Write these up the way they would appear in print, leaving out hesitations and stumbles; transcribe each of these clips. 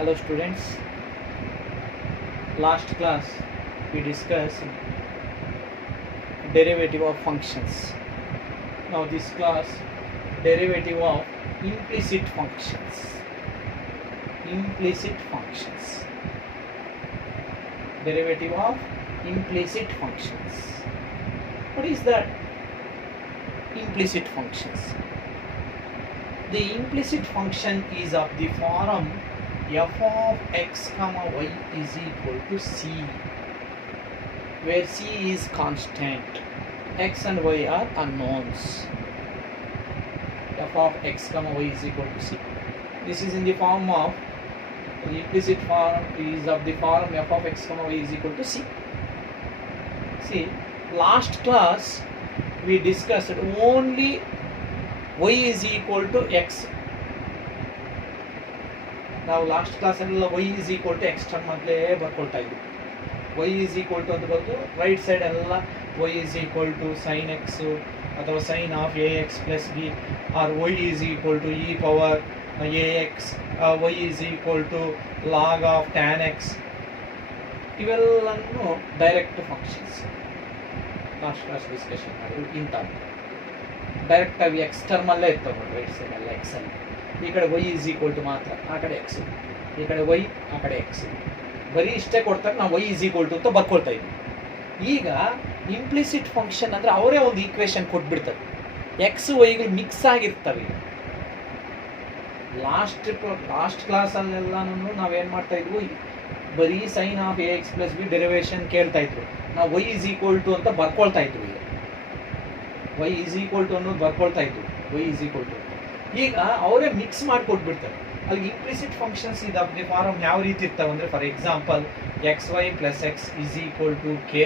Hello students, last class we discussed derivative of functions. Now this class derivative of implicit functions. Derivative of implicit functions. What is that? Implicit functions. The implicit function is of the form f of x comma y is equal to c, where c is constant, x and y are unknowns. F of x comma y is equal to c. This is in the form of, the implicit form is of the form f of x comma y is equal to c. See, last class we discussed only y is equal to x. ನಾವು last ಕ್ಲಾಸಲ್ಲೆಲ್ಲ y is equal to x term ಅಂತಲೇ ಬರ್ಕೊಳ್ತಾ ಇದ್ವಿ. y is equal to ಅಂತ ಬಂದು right side ಎಲ್ಲ y is equal to sin x ಅಥವಾ sin of ax plus b or y is equal to e power ax, y is equal to log of tan x. ಇವೆಲ್ಲನೂ direct functions. Last class discussion ಮಾಡಿದ್ವಿ. ಇಂಥವು ಡೈರೆಕ್ಟಾಗಿ X ಟರ್ಮಲ್ಲೇ ಇರ್ತವೆ ನೋಡಿ, right side ಎಲ್ಲ ಎಕ್ಸಲ್ಲಿ. ಈ ಕಡೆ y is equal to ಮಾತ್ರ, ಆ ಕಡೆ x, ಈ ಕಡೆ y, ಆ ಕಡೆ x. ಬರೀ ಇಷ್ಟೇ ಕೊಡ್ತಾರೆ, ನಾವು y is equal to ಅಂತ ಬರ್ಕೊಳ್ತಾ ಇದ್ವಿ. ಈಗ ಇಂಪ್ಲಿಸಿಟ್ ಫಂಕ್ಷನ್ ಅಂದರೆ ಅವರೇ ಒಂದು ಈಕ್ವೇಶನ್ ಕೊಟ್ಬಿಡ್ತಾರೆ, ಎಕ್ಸ್ ವೈಗಳು ಮಿಕ್ಸ್ ಆಗಿರ್ತವೆ. ಲಾಸ್ಟ್ ಕ್ಲಾಸಲ್ಲೆಲ್ಲನೂ ನಾವೇನು ಮಾಡ್ತಾ ಇದ್ವಿ, ಬರೀ sine of a x plus b derivation ಕೇಳ್ತಾ ಇದ್ರು. ನಾವು y is equal to ಅಂತ ಬರ್ಕೊಳ್ತಾ ಇದ್ವಿ. y is equal to ಅನ್ನೋದು ಬರ್ಕೊಳ್ತಾ ಇದ್ವಿ, y is equal to. ಈಗ ಅವರೇ ಮಿಕ್ಸ್ ಮಾಡಿಕೊಟ್ಬಿಡ್ತಾರೆ. ಅಲ್ಲಿ ಇಂಪ್ಲಿಸಿಟ್ ಫಂಕ್ಷನ್ಸ್ ಇದೆ ಫಾರಮ್ ಯಾವ ರೀತಿ ಇರ್ತಾವೆ ಅಂದರೆ, for example x y plus x is equal to k.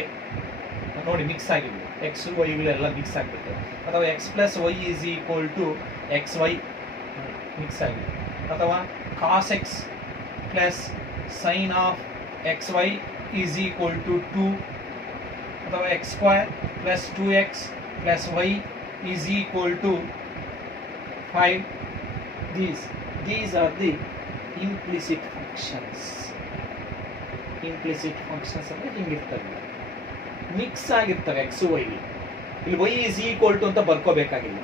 ನೋಡಿ, ಮಿಕ್ಸ್ ಆಗಿವೆ, ಎಕ್ಸ್ ವೈಗಳೆಲ್ಲ ಮಿಕ್ಸ್ ಆಗಿಬಿಡ್ತವೆ. ಅಥವಾ x plus y is equal to x y mix ಆಗಿದೆ. ಅಥವಾ cos x plus sine of x y is equal to 2. ಅಥವಾ x square plus 2x plus y is equal to 5. These are the implicit functions. Implicit functions ಅಂದರೆ ಹಿಂಗಿರ್ತವೆ, mix ಆಗಿರ್ತವೆ x y. ಇಲ್ಲಿ y is equal to ಅಂತ ಬರ್ಕೋಬೇಕಾಗಿಲ್ಲ.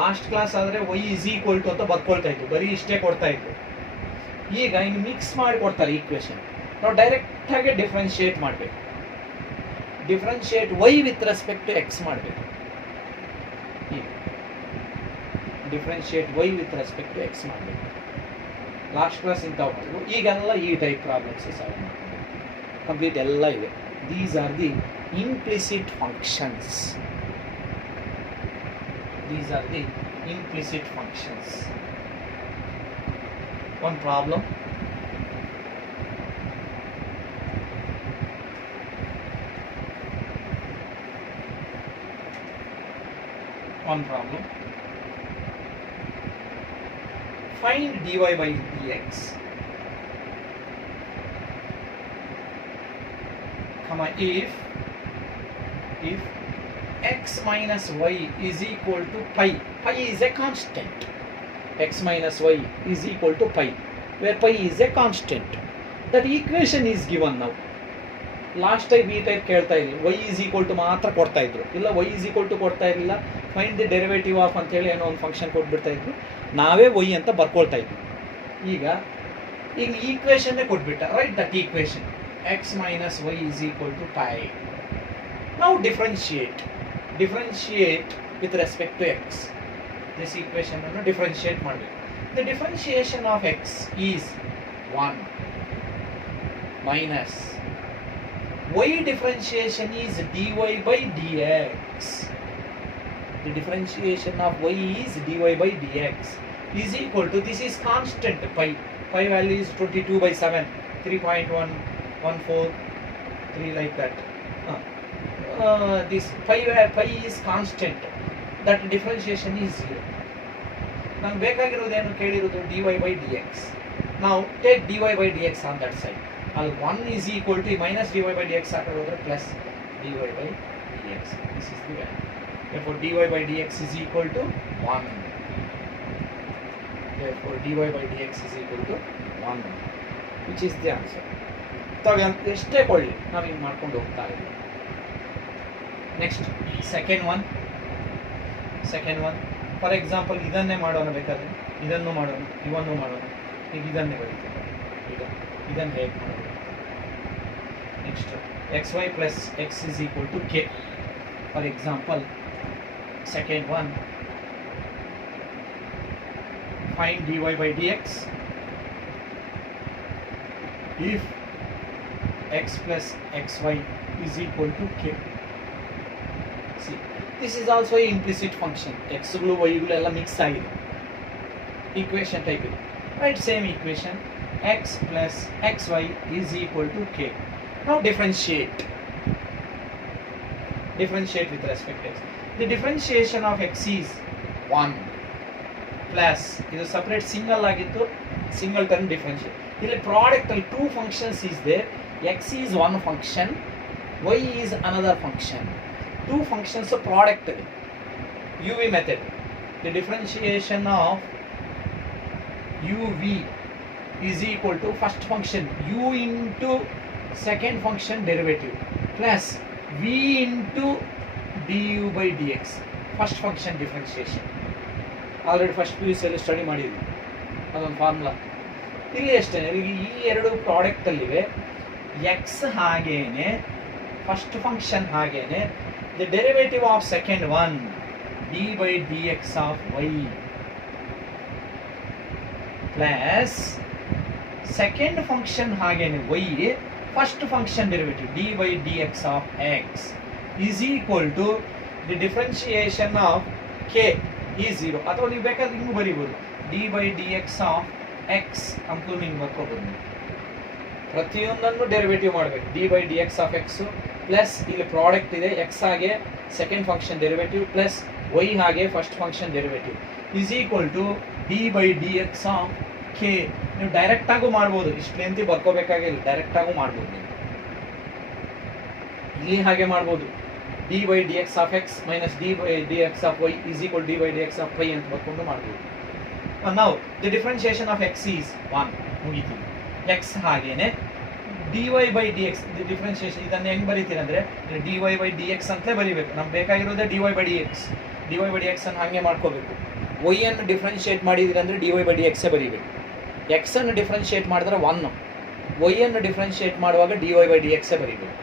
Last class ಆದರೆ y is equal to ಅಂತ ಬರ್ಕೊಳ್ತಾ ಇತ್ತು, ಬರೀ ಇಷ್ಟೇ ಕೊಡ್ತಾ ಇತ್ತು. ಈಗ ಇನ್ನು ಮಿಕ್ಸ್ ಮಾಡಿ ಕೊಡ್ತಾರೆ ಈಕ್ವೇಶನ್. ನಾವು ಡೈರೆಕ್ಟಾಗಿ ಡಿಫ್ರೆನ್ಶಿಯೇಟ್ ಮಾಡಬೇಕು. Differentiate y with respect to x ಮಾಡಬೇಕು. Differentiate y with respect to x ಮಾಡಬೇಕು. ಲಾಸ್ಟ್ ಕ್ಲಾಸ್ ಇಂಥವು ಮಾಡಿದ್ರು. ಈಗೆಲ್ಲ ಈ ಟೈಪ್ ಪ್ರಾಬ್ಲಮ್ಸ್ ಸಾಲ್ವ್ ಮಾಡ್ತೀವಿ. ಕಂಪ್ಲೀಟ್ ಎಲ್ಲ ಇದೆ. These are the implicit functions. These are the implicit functions. One problem. Find dy by dx, comma if x minus y is equal to pi. Pi is a constant. X minus y is equal to pi, where pi is a constant. That equation is given now. Last time ಈ type ಕೇಳ್ತಾ ಇಲ್ಲ, y is equal to ಮಾತ್ರ ಕೊಡ್ತಾ ಇದ್ರು. ಇಲ್ಲ, y is equal to ಕೊಡ್ತಾ ಇರಲಿಲ್ಲ, find the derivative of ಅಂತೇಳಿ ಏನೋ ಒಂದು ಫಂಕ್ಷನ್ ಕೊಟ್ಬಿಡ್ತಾ ಇದ್ರು. ನಾವೇ y ಅಂತ ಬರ್ಕೊಳ್ತಾ ಇದ್ವಿ. ಈಗ ಈಕ್ವೇಶನ್ನೇ ಕೊಟ್ಬಿಟ್ಟ, right that equation x minus y is equal to pi. Now differentiate with respect to x. This equation ಅನ್ನು differentiate ಮಾಡಬೇಕು. The differentiation of x is 1 minus y differentiation is dy by dx. The differentiation of y is dy by dx is equal to, this is constant pi value is 22/7, 3.1143 like that. This pi is constant, that differentiation is 0. ನಾನು ಬೇಕಾಗಿರೋದೇನು ಕೇಳಿರೋದು dy by dx. Now take dy by dx on that side. ಅಲ್ಲಿ 1 is equal to minus dy by dx ಹಾಕಿರೋದ್ರೆ plus dy by dx. This is the value. Therefore dy by dx is equal to 1. therefore dy by dx is equal to 1, which is the answer. ತಾವೆ ಎಷ್ಟೇ ಕೊಳ್ಳಿ ನಾವು ಹಿಂಗೆ ಮಾಡ್ಕೊಂಡು ಹೋಗ್ತಾ ಇದ್ದೀವಿ. Next second one for example ಇದನ್ನೇ ಮಾಡೋಣ, ಬೇಕಾದರೆ ಇದನ್ನು ಮಾಡೋಣ, ಇವನ್ನು ಮಾಡೋಣ. ಈಗ ಇದನ್ನೇ ಬರೀತೀವಿ. ಈಗ ಇದನ್ನು ಹೇಗೆ ಮಾಡೋಣ? Next xy plus x is equal to k. For example, second one, find dy by dx if x plus xy is equal to k. See, this is also an implicit function. x ಗಳು y ಗಳು ಎಲ್ಲ mix ಆಗಿದೆ. Equation type ಇದೆ. Write same equation, x plus xy is equal to k. Now differentiate with respect to x. The differentiation of x is 1 plus ಇದು separate single ಆಗಿತ್ತು, single term differentiate. ಇಲ್ಲಿ product ಅಲ್ಲಿ two functions is there. x is one function, y is another function. Two functions product ಇದೆ. UV method. The differentiation of uv is equal to first function u into second function derivative plus v into du by dx, first function differentiation. Already first PUC ಅಲ್ಲಿ study ಮಾಡಿದ್ವಿ ಅದೊಂದು formula. ಇಲ್ಲಿ ಅಷ್ಟೇ, ಈ ಎರಡು product ಅಲ್ಲಿವೆ. X ಹಾಗೇನೆ first function ಹಾಗೇನೆ the derivative of second one d by d x of y plus second function ಹಾಗೇನೆ y first function derivative d by d x of x is equal to the differentiation of k ಈ zero. ಅಥವಾ ನೀವು ಬೇಕಾದ್ರೆ ಹಿಂಗೂ ಬರೀಬೋದು, d by d x of x ಅಂತೂ ನೀವು ಬರ್ಕೋಬೋದು. ಪ್ರತಿಯೊಂದನ್ನು ಡೆರಿವೇಟಿವ್ ಮಾಡಬೇಕು. D by d x of x plus ಇಲ್ಲಿ ಪ್ರಾಡಕ್ಟ್ ಇದೆ ಎಕ್ಸ್ ಹಾಗೆ second function derivative plus y ಹಾಗೆ first function derivative is equal to d by d x of k. ನೀವು direct ಆಗು ಮಾಡ್ಬೋದು, ಇಷ್ಟು ಲೆಂತಿ ಬರ್ಕೋಬೇಕಾಗಿಲ್ಲ, ಡೈರೆಕ್ಟ್ ಆಗು ಮಾಡ್ಬೋದು. ನೀವು ಇಲ್ಲಿ ಹಾಗೆ ಮಾಡ್ಬೋದು, d by d x of x minus d by d x of y is equal d by d x of y ಅಂತ ಬರ್ಕೊಂಡು ಮಾಡ್ಬೋದು. ನಾವು the differentiation of x is 1 ಮುಗಿತೀವಿ. ಎಕ್ಸ್ ಹಾಗೇನೆ d y by d x differentiation ಇದನ್ನು ಹೆಂಗೆ ಬರೀತೀರಂದ್ರೆ d y by d x ಅಂತಲೇ ಬರೀಬೇಕು. ನಮ್ಗೆ ಬೇಕಾಗಿರೋದೇ d y by d x. D y by d x ಅನ್ನು ಹಾಗೆ ಮಾಡ್ಕೋಬೇಕು. ವೈ ಅನ್ನು ಡಿಫ್ರೆನ್ಶಿಯೇಟ್ ಮಾಡಿದ್ರಂದ್ರೆ ಡಿ ವೈ ಬೈ ಡಿ ಎಕ್ಸೇ ಬರೀಬೇಕು. ಎಕ್ಸ್ ಅನ್ನು ಡಿಫ್ರೆನ್ಶಿಯೇಟ್ ಮಾಡಿದ್ರೆ 1, ವೈ ಅನ್ನು ಡಿಫ್ರೆನ್ಶಿಯೇಟ್ ಮಾಡುವಾಗ ಡಿ ವೈ ಬೈ ಡಿ ಎಕ್ಸೇ ಬರೀಬೇಕು.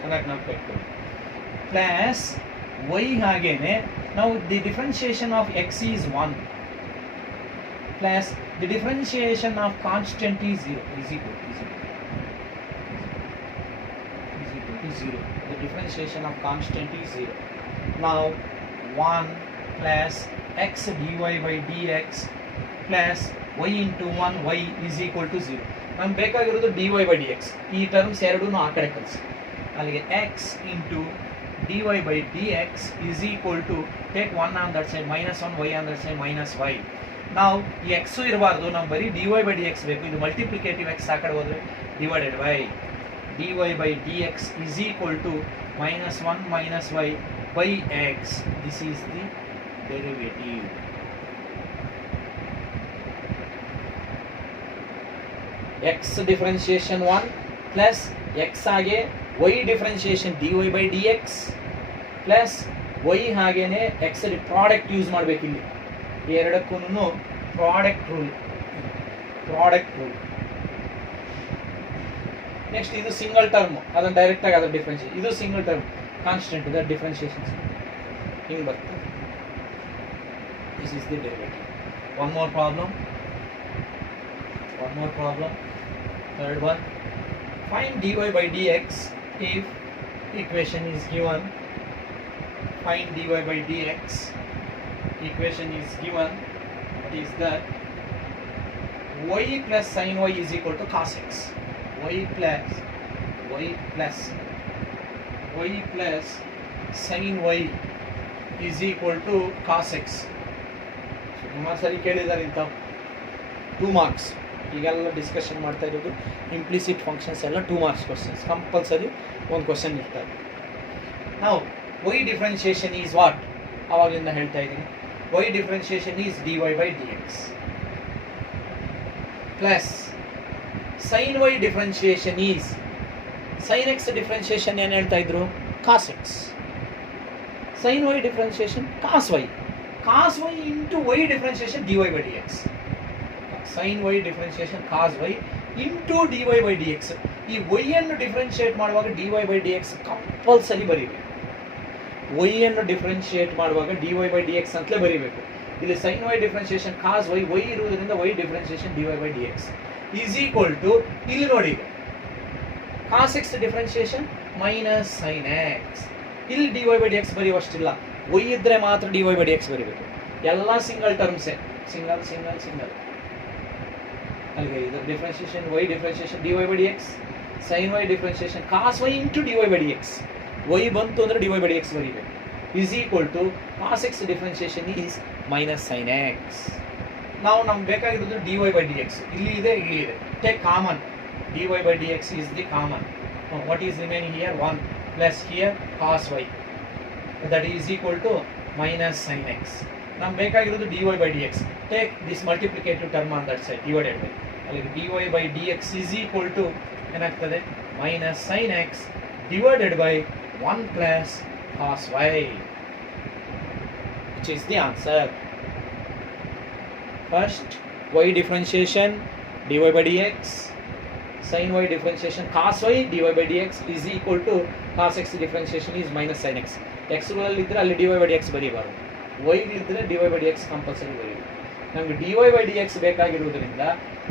ಚೆನ್ನಾಗಿ ನಾವು ಕಟ್ಕೊಂಡು ಪ್ಲಸ್ ವೈ ಹಾಗೇನೆ ನಾವು the differentiation of x is 1 plus the differentiation of constant is 0 is equal to 0. The differentiation of constant is 0. Now 1 plus x dy by dx plus y into 1 y is equal to 0. ನಮ್ಗೆ ಬೇಕಾಗಿರೋದು dy by dx. ಈ terms ಎರಡೂ ಆ ಕಡೆ ಕಳಿಸಿ. ಅಲ್ಲಿಗೆ x into dy by dx is equal to take 1 on that side minus 1 y on that side minus y. ನಾವು ಈ ಎಕ್ಸು ಇರಬಾರ್ದು, ನಾವು ಬರೀ d y by d x ಬೇಕು. ಇದು ಮಲ್ಟಿಪ್ಲಿಕೇಟಿವ್ ಎಕ್ಸ್ ಆ ಕಡೆ ಹೋದರೆ divided by d y by d x is equal to minus 1 minus y by x. This is the derivative. X differentiation 1 plus x ಆಗೆ y differentiation dy by dx plus y ಹಾಗೇನೆ x product use ಮಾಡಬೇಕು. ಇಲ್ಲಿ ಎರಡಕ್ಕೂ product rule. Next ಇದು single term, ಅದನ್ನು direct ಆಗಿ ಅದರ differentiation. ಇದು ಸಿಂಗಲ್ ಟರ್ಮ್ ಕಾನ್ಸ್ಟೆಂಟ್, ಇದರ ಡಿಫ್ರೆನ್ಶಿಯೇಷನ್ ಹಿಂಗೆ ಬರ್ತದೆ. This is the derivative. One more problem. Third one, find dy by dx if equation is given. Find dy by dx. Equation is given. What is that? Y plus sin y is equal to cos x. Y plus sin y is equal to cos x. So ನಿಮ್ಮ ಸರಿ ಕೇಳಿದ್ದಾರೆ ಇಂಥ 2 marks. ಈಗೆಲ್ಲ discussion ಮಾಡ್ತಾ ಇರೋದು implicit functions ಎಲ್ಲ 2 marks questions. Compulsory ಒಂದು question ಇರ್ತಾರೆ. ನಾವು y ಡಿಫ್ರೆನ್ಶಿಯೇಷನ್ ಈಸ್ ವಾಟ್? ಆವಾಗಲಿಂದ ಹೇಳ್ತಾ ಇದ್ದೀನಿ. y differentiation is dy by dx. plus sin y differentiation is sin x differentiation ಏನು ಹೇಳ್ತಾ ಇದ್ರು cos x, sin y differentiation cos y into y differentiation dy by dx, sin y differentiation cos y into dy by dx. ಈ y ಅನ್ನು differentiate ಮಾಡುವಾಗ dy by dx compulsory ಬರೀಬೇಕು. y ಅನ್ನು differentiate ಮಾಡುವಾಗ dy by dx ಅಂತಲೇ ಬರೀಬೇಕು. ಇಲ್ಲಿ sin y differentiation cos y, y ಇರುವುದರಿಂದ y differentiation dy by dx is equal to, ಇಲ್ಲಿ ನೋಡಿ cos x differentiation minus sin x. ಇಲ್ಲಿ dy by dx ಬರೆಯುವಷ್ಟಿಲ್ಲ, y ಇದ್ರೆ ಮಾತ್ರ dy by dx ಬರೀಬೇಕು. ಎಲ್ಲ ಸಿಂಗಲ್ ಟರ್ಮ್ಸೇ, ಸಿಂಗಲ್ ಸಿಂಗಲ್ ಸಿಂಗಲ್. ಅಲ್ಲಿಗೆ ಇದು differentiation y differentiation dy by dx, sin y differentiation cos y into dy by dx, y ಬಂತು ಅಂದ್ರೆ dy by dx ಬರೀಬೇಕು, is equal to cos x differentiation is minus sin x. ನಾವು ನಮ್ಗೆ ಬೇಕಾಗಿರೋದು dy by dx, ಇಲ್ಲಿ ಇದೆ ಇಲ್ಲಿ ಇದೆ, take common, dy by dx is the common. What is remaining here? 1 plus here cos y, that is equal to minus sin x. ನಮ್ಗೆ ಬೇಕಾಗಿರೋದು dy by dx, take this multiplicative term on that side divided by, ಅಲ್ಲಿಗೆ dy by dx is equal to ಏನಾಗ್ತದೆ minus sin x divided by 1 plus cos y, which is the answer. First, y differentiation dy by dx, sin y differentiation cos y dy by dx is equal to cos x differentiation is minus sin x. x ಗಳಲ್ಲಿ ಅಲ್ಲಿ dy by dx ಬರೀಬಾರದು, y ಇದ್ರೆ dy by dx compulsory ಬರೀಬೇಕು. ನಮಗೆ dy by dx ಬೇಕಾಗಿರುವುದರಿಂದ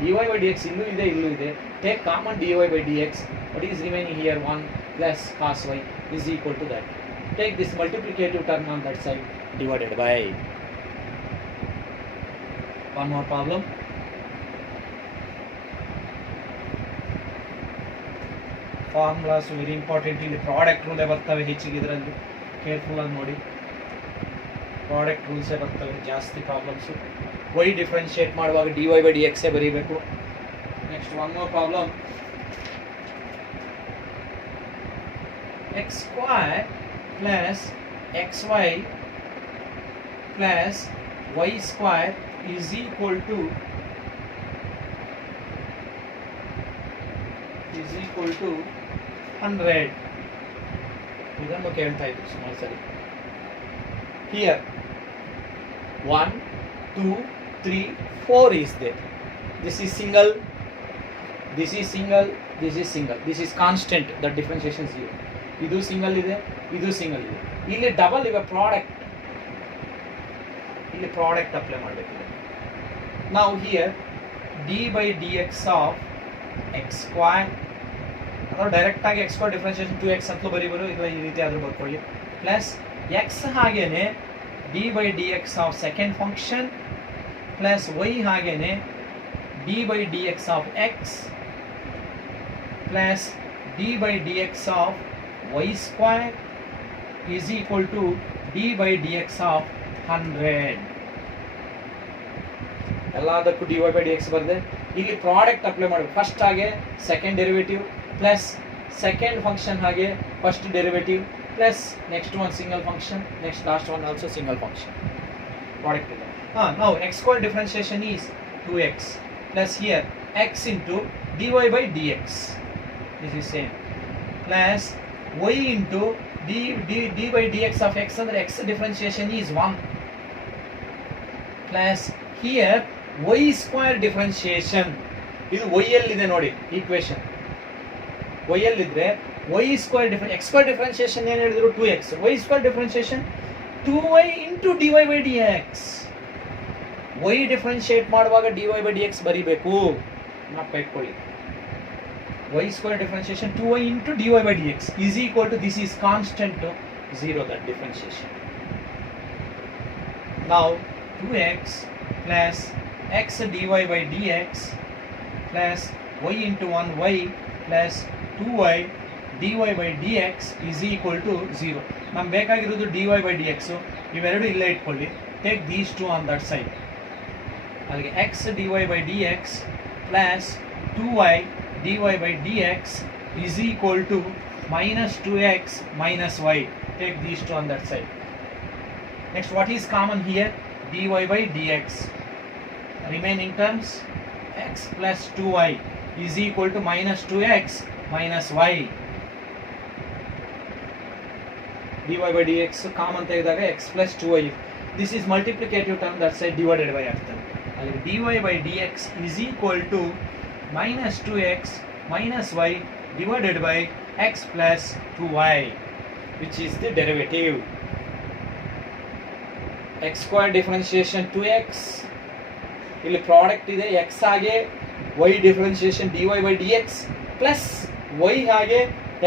dy by dx ಇಲ್ಲೂ ಇದೆ ಇಲ್ಲೂ ಇದೆ, take common dy by dx, what is remaining here 1 plus cos y is equal to that. Take this multiplicative term on that side divided by. One more problem. Formulas very important. ಇಲ್ಲಿ product rule ಬರ್ತವೆ ಹೆಚ್ಚಿಗೆ, ಇದರಲ್ಲಿ careful ಆಗಿ ನೋಡಿ, product ರೂಲ್ಸೇ ಬರ್ತವೆ ಜಾಸ್ತಿ problems. y differentiate ಮಾಡುವಾಗ dy by dx ಬರೀಬೇಕು. Next one more problem. x square plus xy plus y square is equal to is equal to 100. ಇದನ್ನು ಕೇಳ್ತಾ ಇದ್ರು ಸುಮಾರು ಸರಿ. Here 1 2 3 4 is there. This is single, this is single, this is single, this is constant, the differentiation is 0. ಇದು single ಇದೆ, ಇದು single ಇದೆ, ಇಲ್ಲಿ ಡಬಲ್ ಇವೆ ಪ್ರಾಡಕ್ಟ್, ಇಲ್ಲಿ ಪ್ರಾಡಕ್ಟ್ ಅಪ್ಲೈ ಮಾಡಬೇಕಿದೆ. ನಾವು here d by d x of x square, ಅಥವಾ ಡೈರೆಕ್ಟ್ ಆಗಿ ಎಕ್ಸ್ ಸ್ಕ್ವೇರ್ ಡಿಫರೆನ್ಷಿಯೇಷನ್ 2x ಅಂತಲೂ ಬರೀಬೋದು, ಇಲ್ಲ ಈ ರೀತಿ ಆದರೂ ಬರ್ಕೊಳ್ಳಿ, ಪ್ಲಸ್ ಎಕ್ಸ್ ಹಾಗೇನೆ d by d x of second function, plus y ಹಾಗೇನೆ d by d x of x, plus d by d x of y square is equal to d by dx of 100. ಎಲ್ಲದಕ್ಕೂ dy by dx ಬರ್ತದೆ. ಇಲ್ಲಿ product apply ಮಾಡಬೇಕು, first ಹಾಗೆ second derivative plus second function ಹಾಗೆ first derivative plus next one single function, next last one also single function. Product ಇದೆ. ನಾವು x square differentiation is 2x plus here x into dy by dx, this is same, plus y into d by dx of x under x differentiation is 1, plus here y square differentiation, ಇದು y ಅಲ್ಲಿ ಇದೆ ನೋಡಿ equation, y ಅಲ್ಲಿ ಇದ್ರೆ y square x square differentiation ಏನು ಹೇಳಿದ್ರು 2x, y square differentiation 2y into dy by dx. y differentiate ಮಾಡುವಾಗ dy by dx ಬರೀಬೇಕು, ಜ್ಞಾಪಕ ಇಟ್ಕೊಳ್ಳಿ. y square differentiation 2y into dy by dx is equal to, this is constant to 0, that differentiation. Now 2x plus x dy by dx plus y into 1y plus 2y dy by dx is equal to 0. ನಮ್ಗೆ ಬೇಕಾಗಿರೋದು dy by dx, ಇವೆರಡು ಇಲ್ಲೇ ಇಟ್ಕೊಳ್ಳಿ, take these two on that side. ಅಲ್ಲಿಗೆ x dy by dx plus 2y dy by dx is equal to minus 2x minus y. Take these two on that side. Next, what is common here? dy by dx. Remaining terms x plus 2y is equal to minus 2x minus y. dy by dx common ತೆಗೆದಾಗ x plus 2y. This is multiplicative term, that side divided by ಆಗ್ತದೆ. ಅಲ್ಲಿ dy by dx is equal to minus 2x minus y divided by x plus 2y, which is the derivative. x square differentiation 2x, ಇಲ್ಲಿ product ಇದೆ x ಹಾಗೆ y differentiation dy by dx plus y ಹಾಗೆ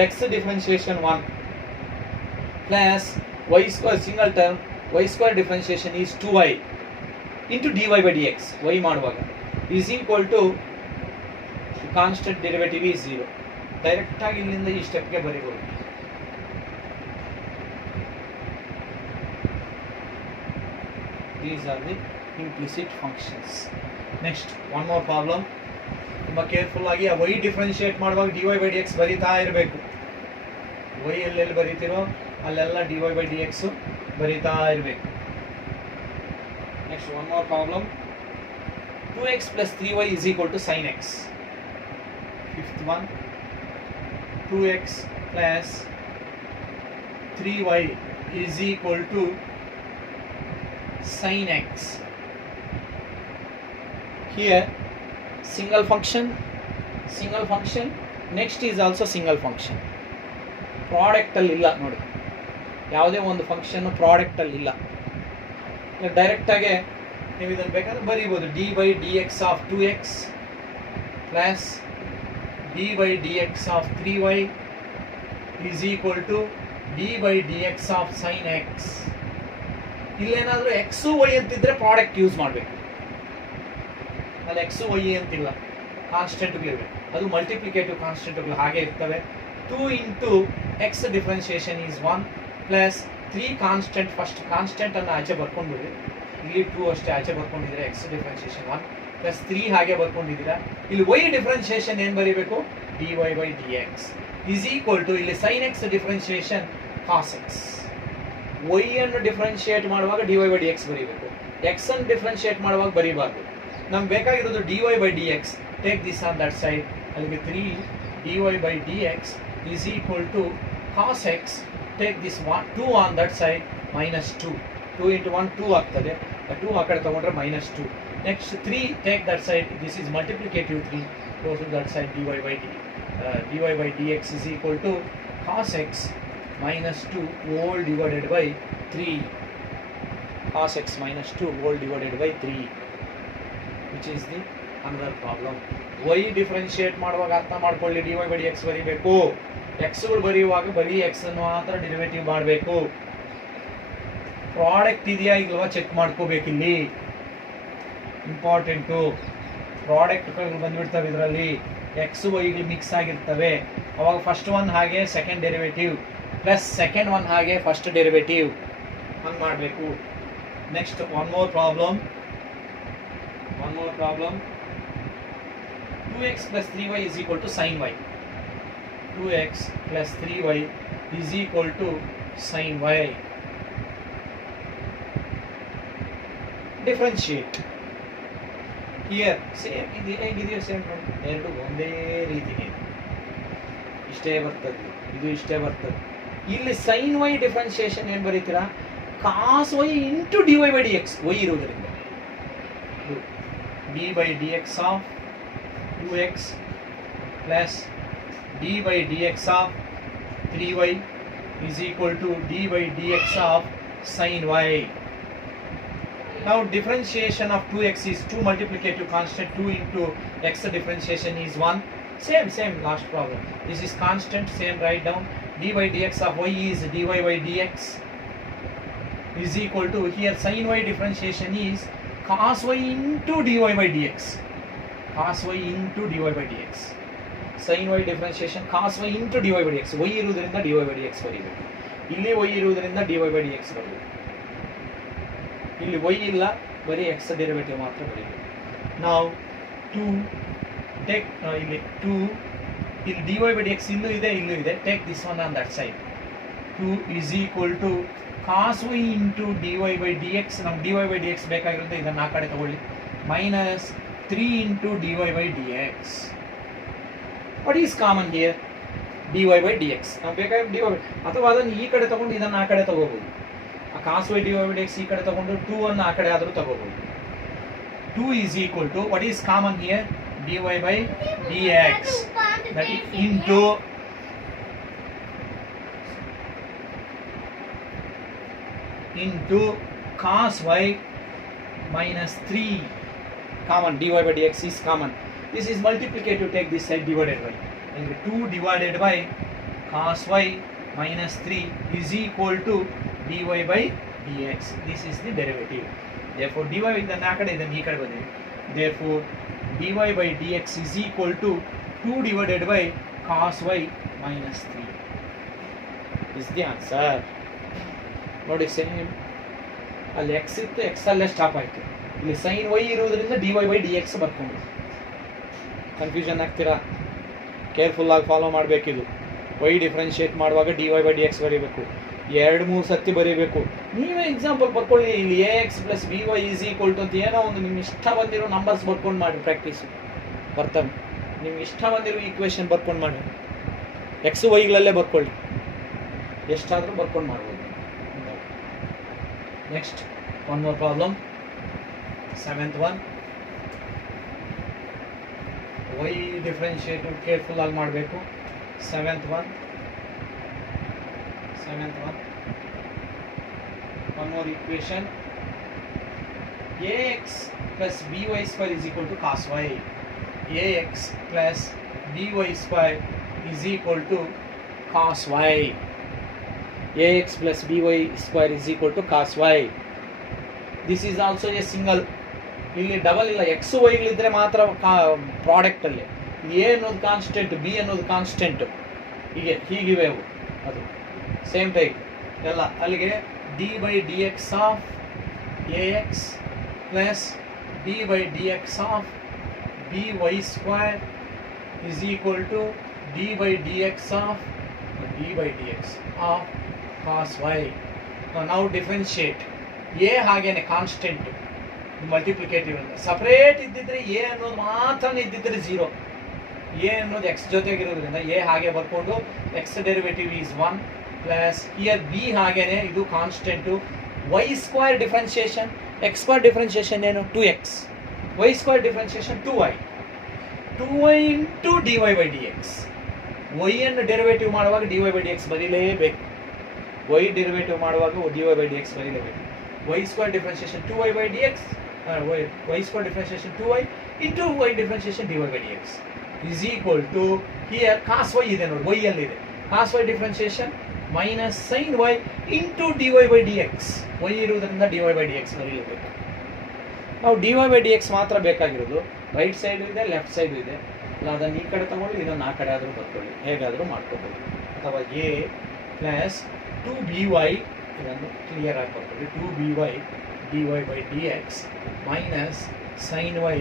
x differentiation 1 plus y square single term y square differentiation is 2y into dy by dx y ಮಾಡುವಾಗ is equal to constant derivative is 0. Direct ಆಗಿ ಇಲ್ಲಿಂದ ಈ ಸ್ಟೆಪ್ಗೆ ಬರೀಬಹುದು. These are the implicit functions. Next, one more problem. ತುಂಬಾ careful ಆಗಿ ಆ y differentiate ಮಾಡುವಾಗ dy by dx ಬರೀತಾ ಇರಬೇಕು. y ಎಲ್ಲೆಲ್ಲಿ ಬರೀತಿರೋ ಅಲ್ಲೆಲ್ಲ dy by dx ಬರೀತಾ ಇರಬೇಕು. Next, one more problem. 2x plus 3y is equal to sin x. Fifth one. 2x plus 3y is equal to sin x. Here single function, next is also single function. Product ಅಲ್ಲಿ ಇಲ್ಲ ನೋಡಿ, ಯಾವುದೇ ಒಂದು function product ಅಲ್ಲಿ ಇಲ್ಲ. Direct ಆಗಿ ನೀವು ಇದನ್ನು ಬೇಕಾದ್ರೆ ಬರೀಬಹುದು dy by dx of 2x plus dy by dx of 3y is equal to dy by dx of sin x. ಇಲ್ಲೇನಾದ್ರೂ ಎಕ್ಸ್ ವೈ ಅಂತಿದ್ರೆ ಪ್ರಾಡಕ್ಟ್ ಯೂಸ್ ಮಾಡಬೇಕು. ಅಲ್ಲಿ ಎಕ್ಸ್ ವೈ ಅಂತಿಲ್ಲ, ಕಾನ್ಸ್ಟೆಂಟ್ಗಳಿವೆ, ಅದು ಮಲ್ಟಿಪ್ಲಿಕೇಟಿವ್ ಕಾನ್ಸ್ಟೆಂಟ್ಗಳು ಹಾಗೆ ಇರ್ತವೆ. 2 into X differentiation is 1 plus 3 constant. First constant ಅನ್ನು ಆಚೆ ಬರ್ಕೊಂಡ್ಬಿಡಿ, ಇಲ್ಲಿ 2 ಅಷ್ಟೇ ಆಚೆ ಬರ್ಕೊಂಡಿದ್ದೀರಾ. ಎಕ್ಸ್ ಡಿಫ್ರೆನ್ಸಿಯೇಷನ್ 1 ಪ್ಲಸ್ 3 ಹಾಗೆ ಬರ್ಕೊಂಡಿದ್ದೀರಾ. ಇಲ್ಲಿ ವೈ ಡಿಫ್ರೆನ್ಸಿಯೇಷನ್ ಏನು ಬರೀಬೇಕು? dy by dx is equal to ಇಲ್ಲಿ sin x differentiation cos x. y ಅನ್ನು ಡಿಫ್ರೆನ್ಶಿಯೇಟ್ ಮಾಡುವಾಗ dy by dx ಬರೀಬೇಕು, x ಅನ್ನು ಡಿಫ್ರೆನ್ಶಿಯೇಟ್ ಮಾಡುವಾಗ ಬರೀಬಾರ್ದು. ನಮ್ಗೆ ಬೇಕಾಗಿರೋದು dy by dx. Take this on that side. ಅಲ್ಲಿಗೆ 3 dy by dx is equal to cos x. Take this 2 on that side minus 2. 2 into 1 2 ಆಗ್ತದೆ, 2 ಆ ಕಡೆ ತಗೊಂಡ್ರೆ minus 2. Next 3 take that side, this is multiplicative 3 goes to that side. dy by dx is equal to cos x minus 2 whole divided by 3. Cos x minus 2 whole divided by 3, which is the another problem. y differentiate ಮಾಡುವಾಗ ಅರ್ಥ ಮಾಡ್ಕೊಳ್ಳಿ, dy by dx ಬರೀಬೇಕು. x ಗಳು ಬರೆಯುವಾಗ ಬರೀ x ಅನ್ನು ಮಾತ್ರ derivative ಮಾಡಬೇಕು. ಪ್ರಾಡಕ್ಟ್ ಇದೆಯಾ ಇಲ್ವಾ ಚೆಕ್ ಮಾಡ್ಕೋಬೇಕು. ಇಲ್ಲಿ ಇಂಪಾರ್ಟೆಂಟು, ಪ್ರಾಡಕ್ಟ್ಗಳು ಬಂದ್ಬಿಡ್ತವೆ ಇದರಲ್ಲಿ, ಎಕ್ಸ್ ವೈಗಳು ಮಿಕ್ಸ್ ಆಗಿರ್ತವೆ. ಅವಾಗ ಫಸ್ಟ್ ಒನ್ ಹಾಗೆ second derivative plus second one ಹಾಗೆ ಫಸ್ಟ್ ಡೆರಿವೇಟಿವ್, ಹಂಗೆ ಮಾಡಬೇಕು. Next one more problem. 2x plus 3y is equal to sin y. 2x plus 3y is equal to sin y. Differentiate. Here same ಇದು ಹೇಗಿದೆಯೋ same ನೋಡಿ, ಎರಡು ಒಂದೇ ರೀತಿಗೆ ಇಷ್ಟೇ ಬರ್ತದೆ, ಇದು ಇಷ್ಟೇ ಬರ್ತದೆ. ಇಲ್ಲಿ ಸೈನ್ ವೈ ಡಿಫ್ರೆನ್ಸಿಯೇಷನ್ ಏನು ಬರೀತೀರಾ? Cos y into d y by d x. Y ಇರುವುದರಿಂದ d by d x of 2x plus d by d x of 3y is equal to d by dx of sin y. Now differentiation of 2x is 2 multiplicative constant. 2 into x differentiation is 1. Same last problem. This is constant, same write down. D by dx of y is dy by dx is equal to, here sin y differentiation is cos y into dy by dx. Cos y into dy by dx. Sin y differentiation cos y into dy by dx. y ಇರುವುದರಿಂದ dy by dx ಬರೀಬೇಕು. ಇಲ್ಲಿ y ಇರುವುದರಿಂದ dy by dx ಬರೀಬೇಕು. ಇಲ್ಲಿ y ಇಲ್ಲ, ಬರೀ x derivative ಮಾತ್ರ ಬರೀಬೇಕು. ನಾವು 2 ಟೇಕ್ ಇಲ್ಲಿ 2, ಇಲ್ಲಿ dy by dx ಇಲ್ಲೂ ಇದೆ, ಇಲ್ಲೂ ಇದೆ. Take this one on that side. 2 is equal to cos y into dy by dx. ನಮ್ಗೆ dy by dx ಬೇಕಾಗಿರುತ್ತೆ, ಇದನ್ನು ಆ ಕಡೆ ತಗೊಳ್ಳಿ. Minus 3 into dy by dx. What is common here? dy by dx. ನಾವು ಬೇಕಾದ್ರೆ dy ಅಥವಾ ಅದನ್ನು ಈ ಕಡೆ ತಗೊಂಡು ಇದನ್ನು ಆ ಕಡೆ ತಗೋಬಹುದು. ಆ cos y dy by dx ಈ ಕಡೆ ತಗೊಂಡು 2 ಅನ್ನು ಆ ಕಡೆ ಆದರೂ ತಗೋಬಹುದು. 2 is equal to, what is common here? dy by dx. That is into cos y minus 3. Common, dy by dx is common. This is multiplicative, take this side divided by. 2 divided by cos y minus 3 is equal to dy by dx. This is the derivative. Therefore dy ಇದನ್ನು ಆ ಕಡೆ ಇದನ್ನು ಈ ಕಡೆ ಬಂದಿದೆ. Therefore dy by dx is equal to 2 divided by cos y minus 3. Is the answer. ನೋಡಿ same ಅಲ್ಲಿ x ಇತ್ತು, x ಅಲ್ಲೇ ಸ್ಟಾಪ್ ಆಯಿತು. ಇಲ್ಲಿ sin y ಇರೋದ್ರಿಂದ dy by dx ಬರ್ಕೊಂಡು. ಕನ್ಫ್ಯೂಷನ್ ಆಗ್ತೀರಾ? ಕೇರ್ಫುಲ್ ಆಗಿ ಫಾಲೋ ಮಾಡಬೇಕಿದು. y ಡಿಫ್ರೆನ್ಶಿಯೇಟ್ ಮಾಡುವಾಗ dy by dx ಬರೀಬೇಕು, 2-3 ಸತಿ ಬರೀಬೇಕು. ನೀವೇ ಎಕ್ಸಾಂಪಲ್ ಬರ್ಕೊಳ್ಳಿ. ಇಲ್ಲಿ ax plus by is equal to ಅಂತ ಏನೋ ಒಂದು ನಿಮ್ಗೆ ಇಷ್ಟ ಬಂದಿರೋ ನಂಬರ್ಸ್ ಬರ್ಕೊಂಡು ಮಾಡಿ ಪ್ರಾಕ್ಟೀಸ್ ಬರ್ತವೆ. ನಿಮ್ಗೆ ಇಷ್ಟ ಬಂದಿರೋ ಈಕ್ವೇಷನ್ ಬರ್ಕೊಂಡು ಮಾಡಿ, ಎಕ್ಸ್ ವೈಗಳಲ್ಲೇ ಬರ್ಕೊಳ್ಳಿ, ಎಷ್ಟಾದರೂ ಬರ್ಕೊಂಡು ಮಾಡ್ಬೋದು. Next one more problem, 7th one. Y differentiate careful ಆಗಿ ಮಾಡಬೇಕು. 7th one. One more equation. ax plus by square is equal to cos y. ax plus by square is equal to cos y. ax plus by square is equal to cos y. This is also a single. ಇಲ್ಲಿ double ಇಲ್ಲ, X ವೈಗಳಿದ್ರೆ ಮಾತ್ರ product ಅಲ್ಲಿ A ಅನ್ನೋದು constant, B ಅನ್ನೋದು constant, ಹೀಗಿವೆ ಅವು. ಅದು same type ಎಲ್ಲ. ಅಲ್ಲಿಗೆ d by d x of a x plus d by d x of b y square is equal to d by d x of cos y. ನಾವು differentiate a ಹಾಗೇನೆ constant, multiplicative ಅಂತ separate ಇದ್ದಿದ್ರೆ a ಅನ್ನೋದು ಮಾತ್ರ ಇದ್ದಿದ್ರೆ 0. A ಅನ್ನೋದು X ಜೊತೆಗಿರೋದ್ರಿಂದ a ಹಾಗೆ ಬರ್ಕೊಂಡು x derivative is 1 plus here b ಹಾಗೇನೆ ಇದು constant. Y square differentiation, x square differentiation ಏನು 2x, y square differentiation 2y into d y by d x. Y ಅನ್ನು ಡೆರಿವೇಟಿವ್ ಮಾಡುವಾಗ d y by d x ಬರೀಲೇಬೇಕು. Y derivative ಮಾಡುವಾಗ d y by d x ಬರೀಲೇಬೇಕು. Y square differentiation 2y by dx, y square differentiation 2y into y differentiation dy by dx is equal to, here cos y ಇದೆ ನೋಡಿ, y ಅಲ್ಲಿ ಇದೆ, cos y differentiation minus sin y into dy by dx. y ಇರುವುದರಿಂದ dy by dx ಬರೀಬೇಕು. ನಾವು dy by dx ಮಾತ್ರ ಬೇಕಾಗಿರೋದು. Right side ಇದೆ, ಲೆಫ್ಟ್ ಸೈಡ್ ಇದೆ. ಅಲ್ಲ ಅದನ್ನು ಈ ಕಡೆ ತಗೊಳ್ಳಿ, ಇದನ್ನು ಆ ಕಡೆ ಆದರೂ ಬರ್ಕೊಳ್ಳಿ, ಹೇಗಾದರೂ ಮಾಡ್ಕೋಬೋದು. ಅಥವಾ a ಪ್ಲಸ್ 2by, ಇದನ್ನು ಕ್ಲಿಯರ್ ಆಗಿ ಬರ್ಕೊಳ್ಳಿ, 2by dy by dx minus sin y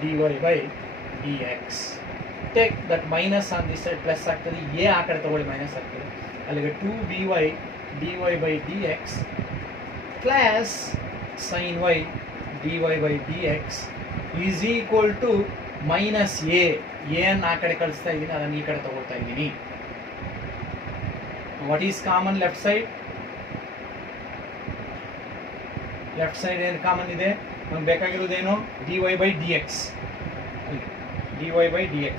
dy by dx. Take that minus on this side, plus ಆಗ್ತದೆ, a ಆ ಕಡೆ ತಗೊಳ್ಳಿ, ಮೈನಸ್ ಆಗ್ತದೆ. ಅಲ್ಲಿಗೆ 2by dy by dx plus sin y dy by dx is equal to minus a. ಅನ್ನು ಆ ಕಡೆ ಕಳಿಸ್ತಾ ಇದ್ದೀನಿ, ಅದನ್ನು ಈ ಕಡೆ ತಗೊಳ್ತಾ ಇದ್ದೀನಿ. What is common left side? Left side ಏನು ಕಾಮನ್ ಇದೆ? ನಮ್ಗೆ ಬೇಕಾಗಿರೋದೇನು? dy by dx. dy by dx.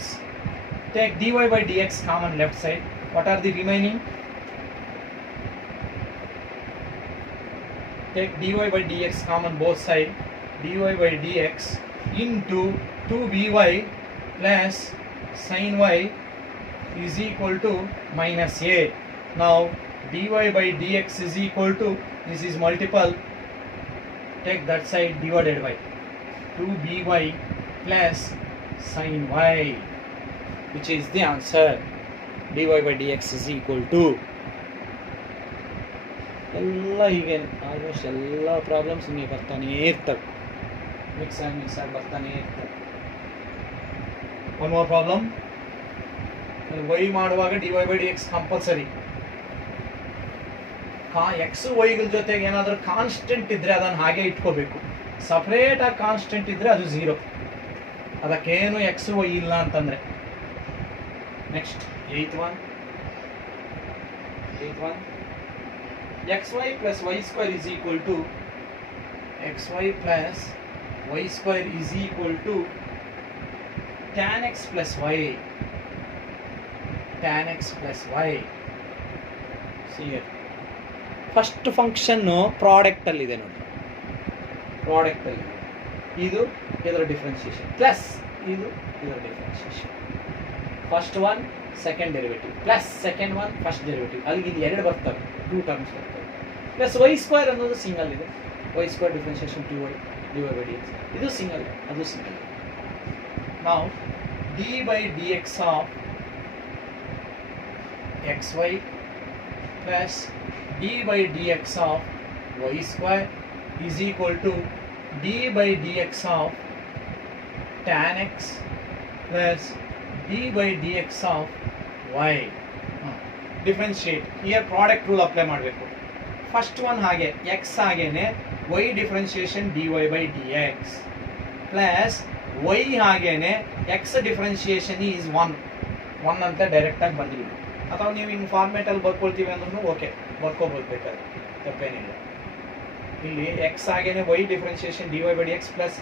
Take dy by dx common left side. What are the remaining? Take dy by dx common both side. dy by dx into 2by plus sin y is equal to minus a. Now dy by dx is equal to, this is multiple, take that side divided by 2by plus sin y, which is the answer. dy by dx is equal to, ಎಲ್ಲ ಹೀಗೆ almost ಎಲ್ಲ problems ನಿಮಗೆ ಬರ್ತಾನೆ ಇರ್ತವೆ, mix ಆಗಿ ಬರ್ತಾನೆ ಇರ್ತವೆ. One more problem, y ಮಾಡುವಾಗ dy by dx compulsory. X ವೈಗಳ ಜೊತೆಗೆ ಏನಾದರೂ ಕಾನ್ಸ್ಟೆಂಟ್ ಇದ್ದರೆ ಅದನ್ನು ಹಾಗೆ ಇಟ್ಕೋಬೇಕು. ಸಪ್ರೇಟಾಗಿ ಕಾನ್ಸ್ಟೆಂಟ್ ಇದ್ದರೆ ಅದು 0. ಅದಕ್ಕೇನು ಎಕ್ಸ್ ವೈ ಇಲ್ಲ ಅಂತಂದರೆ. Next eighth one x y plus y square is equal to xy plus y square is equal to tan x plus y. See here. First ಫಂಕ್ಷನ್ನು ಪ್ರಾಡಕ್ಟಲ್ಲಿದೆ ನೋಡಿ, ಪ್ರಾಡಕ್ಟಲ್ಲಿದೆ. ಇದು ಇದರ ಡಿಫ್ರೆನ್ಸಿಯೇಷನ್ ಪ್ಲಸ್ ಇದು ಇದರ differentiation. First one second derivative plus second one first derivative. ಅಲ್ಲಿಗೆ ಇದು ಎರಡು ಬರ್ತವೆ, 2 ಟರ್ಮ್ಸ್ ಬರ್ತವೆ. ಪ್ಲಸ್ ವೈ ಸ್ಕ್ವೇರ್ ಅನ್ನೋದು ಸಿಂಗಲ್ ಇದೆ, y square differentiation 2y dy by dx. ಇದು ಸಿಂಗಲ್, ಅದು single. Now d by dx of xy plus d by dx of y square is equal to d by dx of tan x plus d by dx of y. Differentiate. Here product rule apply ಮಾಡಬೇಕು. First one ಹಾಗೆ x ಹಾಗೇನೆ y differentiation dy by dx plus y ಹಾಗೇನೆ x differentiation is 1 ಅಂತ ಡೈರೆಕ್ಟಾಗಿ ಬಂದಿಲ್ಲ. ಅಥವಾ ನೀವು ಹಿಂಗೆ ಫಾರ್ಮೇಟಲ್ಲಿ ಬರ್ಕೊಳ್ತೀವಿ ಅಂದ್ರೂ ಓಕೆ, ಬರ್ಕೋಬೋದು ಬೇಕಾದ್ರೆ, ತಪ್ಪೇನಿಲ್ಲ. ಇಲ್ಲಿ x ಹಾಗೇನೆ y differentiation dy by dx plus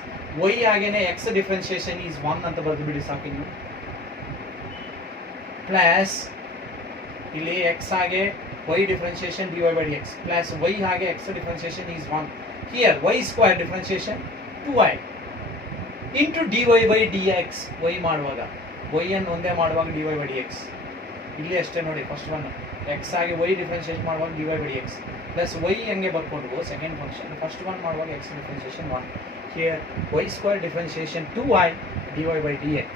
y ಹಾಗೇನೆ x ಡಿಫ್ರೆನ್ಸಿಯೇಷನ್ ಈಸ್ 1 ಅಂತ ಬರೆದು ಬಿಡಿ ಸಾಕು. ನೀವು ಪ್ಲಸ್ ಇಲ್ಲಿ x ಹಾಗೆ y differentiation dy by dx plus y ಹಾಗೆ x differentiation is 1. Here y square differentiation 2y into dy by dx. y ಮಾಡುವಾಗ y ಅನ್ನು ಒಂದೇ ಮಾಡುವಾಗ dy by dx. ಇಲ್ಲಿ ಅಷ್ಟೇ ನೋಡಿ, ಫಸ್ಟ್ ಒನ್ x ಹಾಗೆ y ಡಿಫ್ರೆನ್ಷಿಯೇಟ್ ಮಾಡುವಾಗ dy by dx plus y ಹಂಗೆ ಬರ್ಕೊಂಡು ಸೆಕೆಂಡ್ ಫಂಕ್ಷನ್ ಫಸ್ಟ್ ಒನ್ ಮಾಡುವಾಗ x differentiation 1. Here y square differentiation 2y dy by dx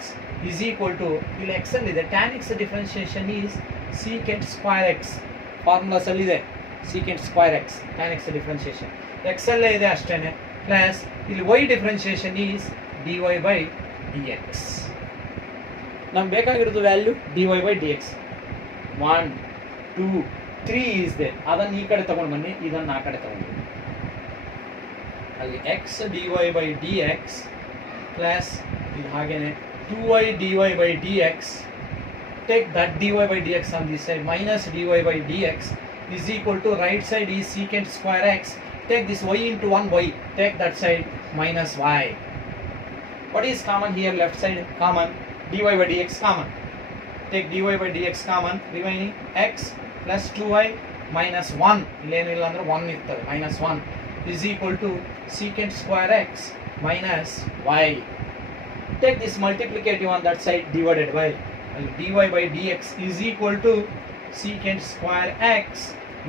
is equal to, ಇಲ್ಲಿ x ಅಲ್ಲಿದೆ tan x differentiation is secant square x. Formulas ಅಲ್ಲಿ ಇದೆ secant square x tan x differentiation, x ಅಲ್ಲೇ ಇದೆ ಅಷ್ಟೇನೆ. Plus ಇಲ್ಲಿ y differentiation is dy by dx. ನಮ್ಗೆ ಬೇಕಾಗಿರೋದು value dy by dx 1 2 3 is they. ಅದನ್ನು ಈ ಕಡೆ ತಗೊಂಡು ಬನ್ನಿ, ಇದನ್ನು ಆ ಕಡೆ ತಗೊಂಡು ಬನ್ನಿ. ಅಲ್ಲಿ x dy by dx plus ಇದು ಹಾಗೇನೆ 2y dy by dx. Take that dy by dx on this side minus dy by dx is equal to right side is secant square x. Take this y into 1y, take that side minus y. What is common here? Left side common, dy by dx common. Take dy by dx common, remaining x plus 2y minus 1. ಇಲ್ಲೇನಿಲ್ಲ ಅಂದ್ರೆ 1 ಇರ್ತದೆ, minus 1 is equal to secant square x minus y. Take this multiplicative on that side divided by dy by dx is equal to secant square x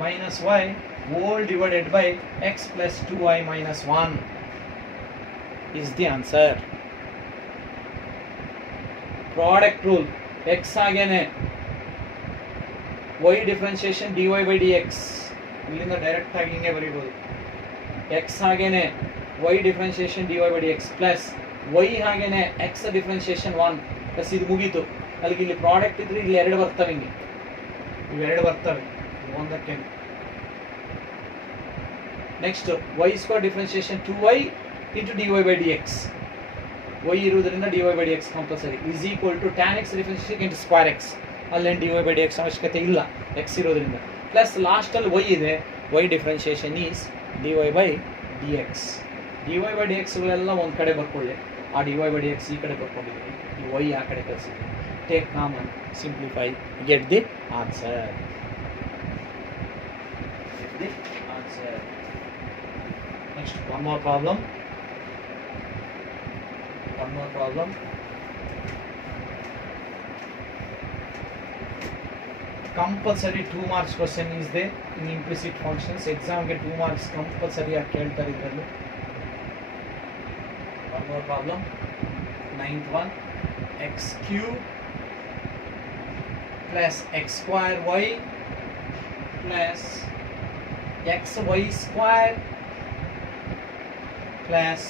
minus y whole divided by x plus 2y minus 1 is the answer. Product rule, x ಆಗೇನೆ y differentiation dy by dx, ಇಲ್ಲಿಂದ direct ಆಗಿ ಹಿಂಗೆ ಬರೀಬಹುದು. x ಆಗೇನೆ y differentiation dy by dx plus y ಹಾಗೇನೆ x differentiation 1 plus ಇದು ಮುಗೀತು. ಅಲ್ಲಿಗೆ ಇಲ್ಲಿ product ಇದ್ರೆ ಇಲ್ಲಿ ಎರಡು ಬರ್ತವೆ, ಹಿಂಗೆ ಇವೆರಡು ಬರ್ತವೆ ಒಂದಕ್ಕೆ. Next y square differentiation 2y into dy by dx. y ಇರುವುದರಿಂದ dy by dx compulsory is equal to tan x differentiation into square x. ಅಲ್ಲೇನು dy by dx ಅವಶ್ಯಕತೆ ಇಲ್ಲ, x ಇರೋದ್ರಿಂದ. ಪ್ಲಸ್ ಲಾಸ್ಟಲ್ಲಿ y ಇದೆ, y differentiation is dy by dx. dy by dx ಗಳೆಲ್ಲ ಒಂದು ಕಡೆ ಬರ್ಕೊಳ್ಳಿ, ಆ dy by dx ಈ ಕಡೆ ಬರ್ಕೊಂಡಿದ್ದೀವಿ, ಈ y ಆ ಕಡೆ ಕಳಿಸಿದ್ದೀವಿ. Take common, simplify, get the answer. Next, one more problem. Compulsory 2 marks question is there in implicit functions. Exam get 2 marks compulsory ಆಗಿ ಕೇಳ್ತಾರೆ ಇದರಲ್ಲಿ. One more problem. 9th one. X cube plus x square y plus xy square plus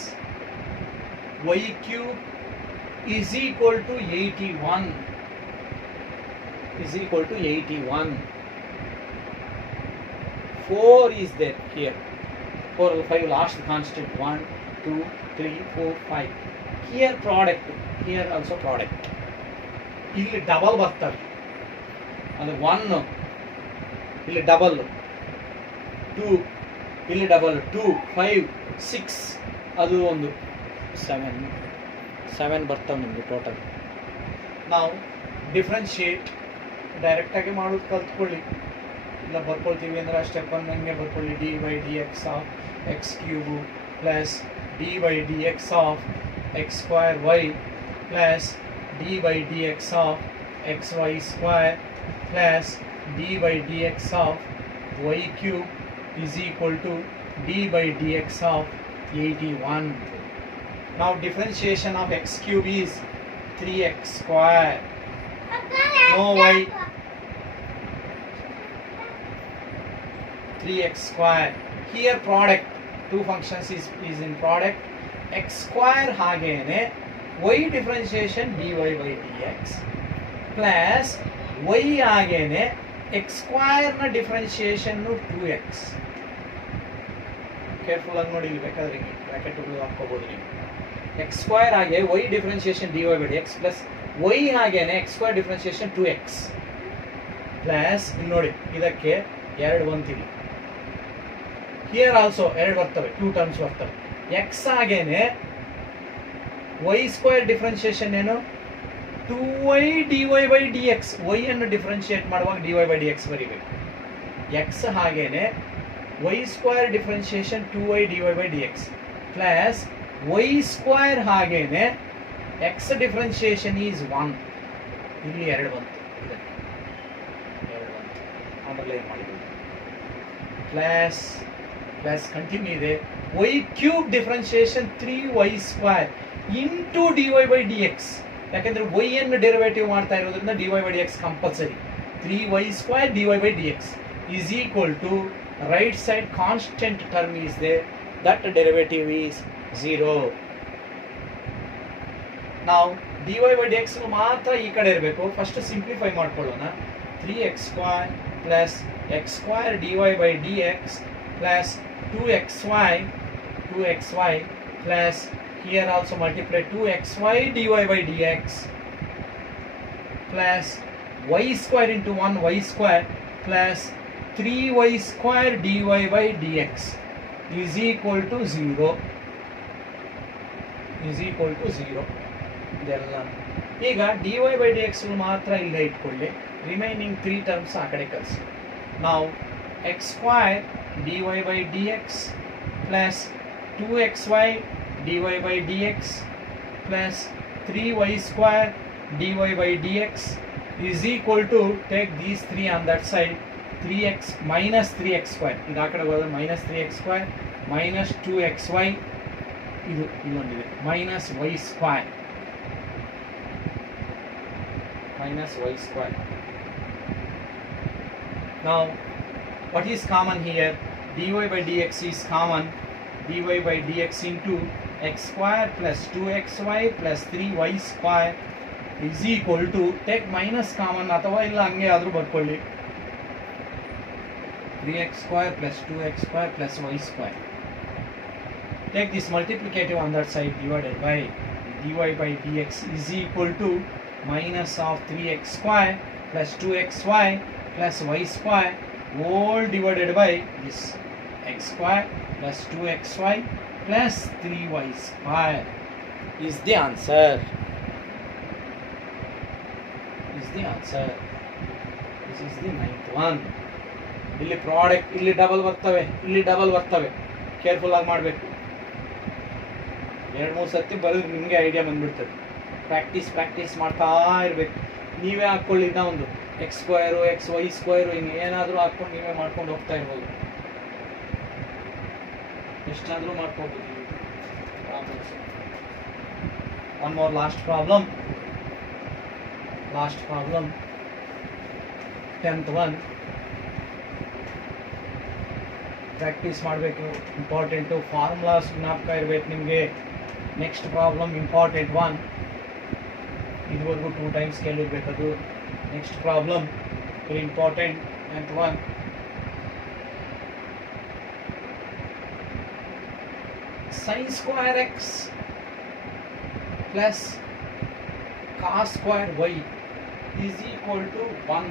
y cube is equal to 81. 4 is there here. 4 or 5 last constant 1 2 3 4 5. Here product here also product. ಇಲ್ಲಿ double ಬರ್ತವೆ, ಅದು 1 ಇಲ್ಲಿ double 2 ಇಲ್ಲಿ double 2 5 6 ಅದು ಒಂದು 7 ಬರ್ತವೆ ನಿಮಗೆ total. ನಾವು ಡಿಫ್ರೆನ್ಶಿಯೇಟ್ ಡೈರೆಕ್ಟಾಗಿ ಮಾಡೋದು ಕಲ್ತ್ಕೊಳ್ಳಿ, ಇಲ್ಲ ಬರ್ಕೊಳ್ತೀವಿ ಅಂದರೆ ಸ್ಟೆಪ್ ಅನ್ನಂಗೆ ಬರ್ಕೊಳ್ಳಿ. D by d x of x cube plus d by d x of x square y plus d by d x of x y square plus d by d x of y cube is equal to d by dx of 81. Now differentiation of x cube is 3x square. No y. 3x square. Here product, two functions is in product. X square hagene y differentiation dy by dx plus y hagene x square na differentiation 2x. Careful ಆಗಿ ನೋಡಿ, ಇಲ್ಲಿ ಬೇಕಾದ್ರೆ bracket ಹಾಕೋಬಹುದು ನೀವು. X square ಹಾಗೆ y differentiation d y by d x plus y ಹಾಗೇನೆ x square differentiation 2x plus ಇಲ್ಲಿ ನೋಡಿ ಇದಕ್ಕೆ 2 ಬಂತಿದೆ. ಹಿಯರ್ ಆಲ್ಸೋ 2 ಬರ್ತವೆ, 2 ಟರ್ಮ್ಸ್ ಬರ್ತವೆ. ಎಕ್ಸ್ ಹಾಗೇನೆ ವೈ ಸ್ಕ್ವೇರ್ ಡಿಫ್ರೆನ್ಸಿಯೇಷನ್ ಏನು 2y dy by dx. y ಅನ್ನು ಡಿಫ್ರೆನ್ಶಿಯೇಟ್ ಮಾಡುವಾಗ dy by dx ಬರೀಬೇಕು. x ಹಾಗೇನೆ y square differentiation 2y dy by dx plus y square ಹಾಗೇನೆ x ಡಿಫ್ರೆನ್ಶಿಯೇಷನ್ ಈಸ್ 1. ಇಲ್ಲಿ 2 ಬಂತು, ಇದಕ್ಕೆ 2 ಬಂತು. ಆಮೇಲೆ ಏನು ಮಾಡಿದ್ವಿ ಪ್ಲಸ್ ಪ್ಲಸ್ ಕಂಟಿನ್ಯೂ ಇದೆ. y cube differentiation 3y square into dy by dx. ಯಾಕೆಂದ್ರೆ y ಅನ್ನು ಡೆರಿವೇಟಿವ್ ಮಾಡ್ತಾ ಇರೋದ್ರಿಂದ dy by dx compulsory. 3y square dy by dx is equal to right side constant term is there, that derivative is 0. Now dy by dx ಮಾತ್ರ ಈ ಕಡೆ ಇರಬೇಕು. First simplify ಮಾಡ್ಕೊಳ್ಳೋಣ. 3x square plus x square dy by dx plus 2xy plus here also multiply 2xy dy by dx plus y square into 1y square plus 3y square dy by dx is equal to 0. ಇದೆಲ್ಲ ಈಗ dy by dx ಮಾತ್ರ ಇಲ್ಲೇ ಇಟ್ಕೊಳ್ಳಿ, remaining 3 terms ಆ ಕಡೆ ಕಳಿಸಿ. ನಾವು x square dy by dx plus 2xy dy by dx plus 3y square dy by dx is equal to, take these 3 on that side, 3x minus 3x square, ಇದು ಆ ಕಡೆ ಹೋದ್ರೆ minus 3x square minus 2xy, ಇದೊಂದಿದೆ minus y square Now what is common here? dy by dx is common. dy by dx into x square plus 2xy plus 3y square is equal to, take minus common ಅಥವಾ ಇಲ್ಲ ಹಂಗೆ ಆದರೂ ಬರ್ಕೊಳ್ಳಿ, 3x square plus 2x square plus y square. Take this multiplicative on that side divided by dy by dx is equal to minus of 3x square plus 2xy plus y square all divided by this x square plus 2xy plus 3y square is the answer. This is the 9th one. ಇಲ್ಲಿ product, ಇಲ್ಲಿ double ಬರ್ತವೆ, careful ಆಗಿ ಮಾಡಬೇಕು. 2-3 ಸತಿ ಬರೆದು ನಿಮಗೆ idea ಬಂದ್ಬಿಡ್ತದೆ. Practice ಮಾಡ್ತಾ ಇರಬೇಕು. ನೀವೇ ಹಾಕ್ಕೊಳ್ಳಿ ಒಂದು x square x y square ಹಿಂಗೆ ಏನಾದರೂ ಹಾಕ್ಕೊಂಡು ನೀವೇ ಮಾಡ್ಕೊಂಡು ಹೋಗ್ತಾ ಇರ್ಬೋದು, ಎಷ್ಟಾದರೂ ಮಾಡ್ಕೋಬೋದು. One more last problem 10th one. Practice ಮಾಡಬೇಕು, ಇಂಪಾರ್ಟೆಂಟು. ಫಾರ್ಮುಲಾಸ್ ಜ್ಞಾಪಕ ಇರಬೇಕು ನಿಮಗೆ. ನೆಕ್ಸ್ಟ್ ಪ್ರಾಬ್ಲಮ್ ಇಂಪಾರ್ಟೆಂಟ್ ಒನ್, ಇದುವರೆಗೂ 2 ಟೈಮ್ಸ್ ಕೇಳಿರ್ಬೇಕದು. Next problem very important 10th one. sin square x plus cos square y is equal to 1.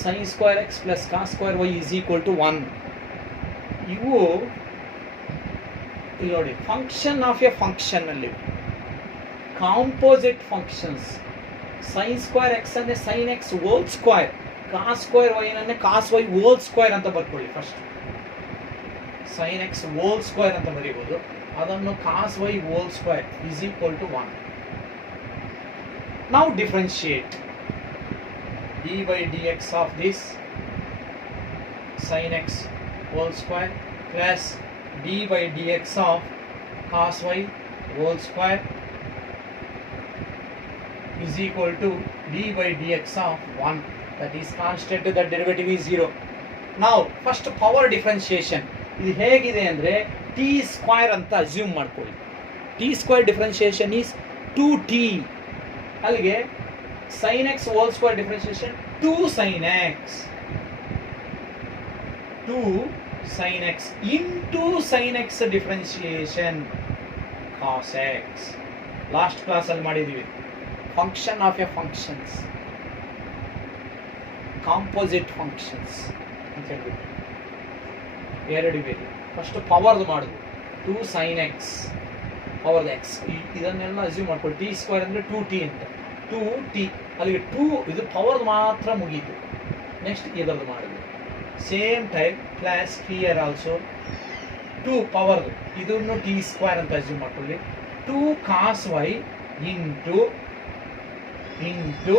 Sin square x plus cos square y is equal to 1. ಇವು ಇಲ್ಲಿ ನೋಡಿ, function of a function ಅಲ್ಲಿ composite functions. Sine square x ಅಂದ್ರೆ sine x whole square, cos square y ಅಂದ್ರೆ cos y whole square ಅಂತ ಬರ್ಕೊಳ್ಳಿ. First sine x whole square ಅಂತ ಬರೀಬಹುದು, ಅದನ್ನು cos y whole square is equal to 1. ನಾವು differentiate dy by dx of this sin x whole square plus d by dx of cos y whole square is equal to d by dx of 1. That is constant, the derivative is 0. Now first power differentiation ಇದು ಹೇಗಿದೆ ಅಂದರೆ t square ಅಂತ assume ಮಾಡ್ಕೊಳ್ಳಿ. t square differentiation is 2t. ಅಲ್ಲಿಗೆ sin x whole square differentiation 2 sin x into sin x differentiation cos x. Last class ಅಲ್ಲಿ ಮಾಡಿದೀವಿ. Function of A functions, composite functions ಅಂತ ಹೇಳ್ಬಿಟ್ಟು ಎರಡು ಇವೆ. ಫಸ್ಟ್ ಪವರ್ದು ಮಾಡುದು 2 sin x ಪವರ್ x. ಇದನ್ನೆಲ್ಲ assume ಮಾಡ್ಕೊಳ್ಳಿ. t ಸ್ಕ್ವೇರ್ ಅಂದರೆ 2t ಅಂತ, 2t. ಅಲ್ಲಿಗೆ 2 ಇದು ಪವರ್ ಮಾತ್ರ ಮುಗೀತು. ನೆಕ್ಸ್ಟ್ ಇದರದ್ದು ಮಾಡಿದ್ವಿ same type plus here also 2 ಪವರ್ದು, ಇದನ್ನು ಟಿ ಸ್ಕ್ವೇರ್ ಅಂತ ಅಸ್ಯೂಮ್ ಮಾಡ್ಕೊಳ್ಳಿ. 2 cos y into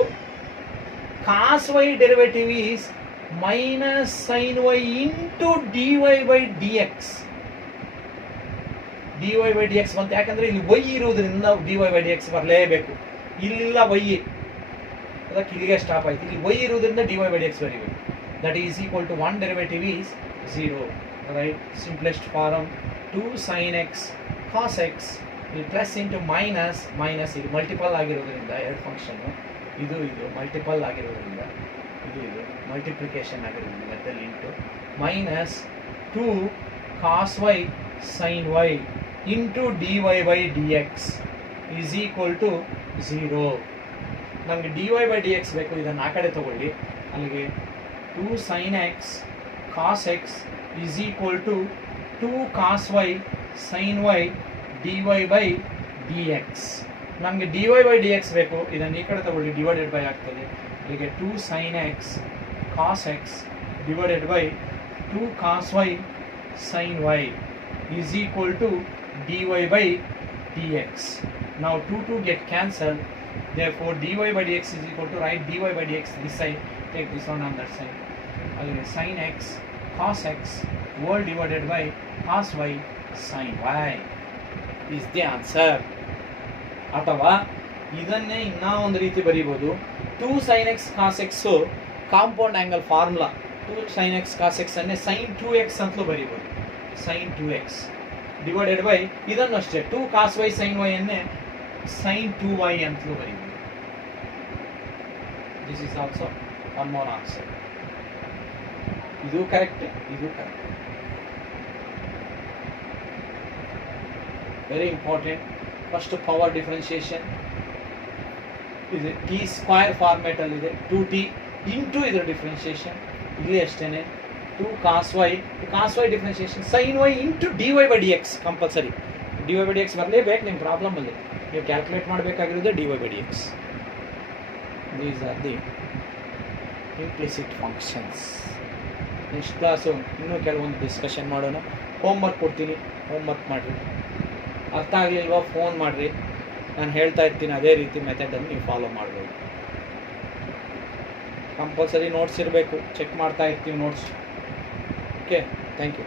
cos y derivative is minus sine y into d y by d x. D y by d x ಬಂತು, ಯಾಕಂದ್ರೆ ಇಲ್ಲಿ ವೈ ಇರುವುದರಿಂದ d y by d x ಬರಲೇಬೇಕು. ಇಲ್ಲಿಲ್ಲ ವೈ, ಅದಕ್ಕೆ ಇಲ್ಲಿಗೆ ಸ್ಟಾಪ್ ಆಯ್ತು. ಇಲ್ಲಿ ವೈ ಇರುವುದರಿಂದ d y by d x ಬರೀಬೇಕು. That is equal to 1 derivative is 0. Right, simplest form 2 sin x cos x ಇಲ್ಲಿ ಪ್ಲಸ್ ಇಂಟು ಮೈನಸ್, ಇದು ಮಲ್ಟಿಪಲ್ ಆಗಿರೋದ್ರಿಂದ ಎರಡು ಫಂಕ್ಷನ್ನು ಇದು ಮಲ್ಟಿಪಲ್ ಆಗಿರೋದ್ರಿಂದ ಇದು ಮಲ್ಟಿಪ್ಲಿಕೇಶನ್ ಆಗಿರೋದ್ರಿಂದ ಇದರಲ್ಲಿ into minus 2 cos y sin y into d y by d x is equal to 0. ನಮಗೆ d y by d x ಬೇಕು, ಇದನ್ನು ಆ ಕಡೆ ತಗೊಳ್ಳಿ. ಅಲ್ಲಿಗೆ 2 sin x cos x is equal to 2 cos y sin y dy by dx. ನಮಗೆ dy by dx ಬೇಕು, ಇದನ್ನು ಈ ಕಡೆ ತಗೊಳ್ಳಿ, ಡಿವೈಡೆಡ್ ಬೈ ಆಗ್ತದೆ. ಅಲ್ಲಿಗೆ 2 sin x cos x divided by 2 cos y sin y is equal to dy by dx. Now 2 get cancelled, therefore dy by dx is equal to, write dy by dx this side, take this one on that side. Again sin x cos x whole divided by cos y sin y is the answer. ಅಥವಾ ಇದನ್ನೇ ಇನ್ನ ಒಂದು ರೀತಿ ಬರೀಬಹುದು. 2 sin x cos x compound angle formula 2 sin x cos x ಅನ್ನೇ sin 2x ಅಂತಲೂ ಬರೀಬಹುದು. sin 2x divided by ಇದನ್ನು ಅಷ್ಟೇ 2 cos y sin y ಅನ್ನೇ sin 2y ಅಂತಲೂ ಬರೀಬಹುದು. This is also one more answer. ಇದು ಕರೆಕ್ಟ್, ಇದು correct. Very important. First power differentiation ಇದೆ, ಟಿ ಸ್ಕ್ವೇರ್ ಫಾರ್ಮೇಟ್ ಅಲ್ಲಿ ಇದೆ. 2t ಇಂಟು ಇದರ ಡಿಫರೆನ್ಷಿಯೇಷನ್ ಇಲ್ಲಿ ಅಷ್ಟೇನೆ 2 cos y differentiation sin y into dy by dx compulsory. dy by dx ಬರಲೇಬೇಕು ನಿಮ್ಮ ಪ್ರಾಬ್ಲಮ್ ಅಲ್ಲಿ. ನೀವು ಕ್ಯಾಲ್ಕುಲೇಟ್ ಮಾಡಬೇಕಾಗಿರೋದು dy by dx. These are the implicit functions. Next class ಇನ್ನೂ ಕೆಲವೊಂದು ಡಿಸ್ಕಷನ್ ಮಾಡೋಣ. ಹೋಮ್ವರ್ಕ್ ಕೊಡ್ತೀನಿ, ಹೋಮ್ವರ್ಕ್ ಮಾಡಿರಿ. ಅರ್ಥ ಆಗಲಿಲ್ವಾ ಫೋನ್ ಮಾಡಿರಿ, ನಾನು ಹೇಳ್ತಾ ಇರ್ತೀನಿ ಅದೇ ರೀತಿ ಮೆಥಡನ್ನು ನೀವು ಫಾಲೋ ಮಾಡ್ಬೋದು. ಕಂಪಲ್ಸರಿ ನೋಟ್ಸ್ ಇರಬೇಕು, ಚೆಕ್ ಮಾಡ್ತಾ ಇರ್ತೀವಿ ನೋಟ್ಸ್. Okay, thank you.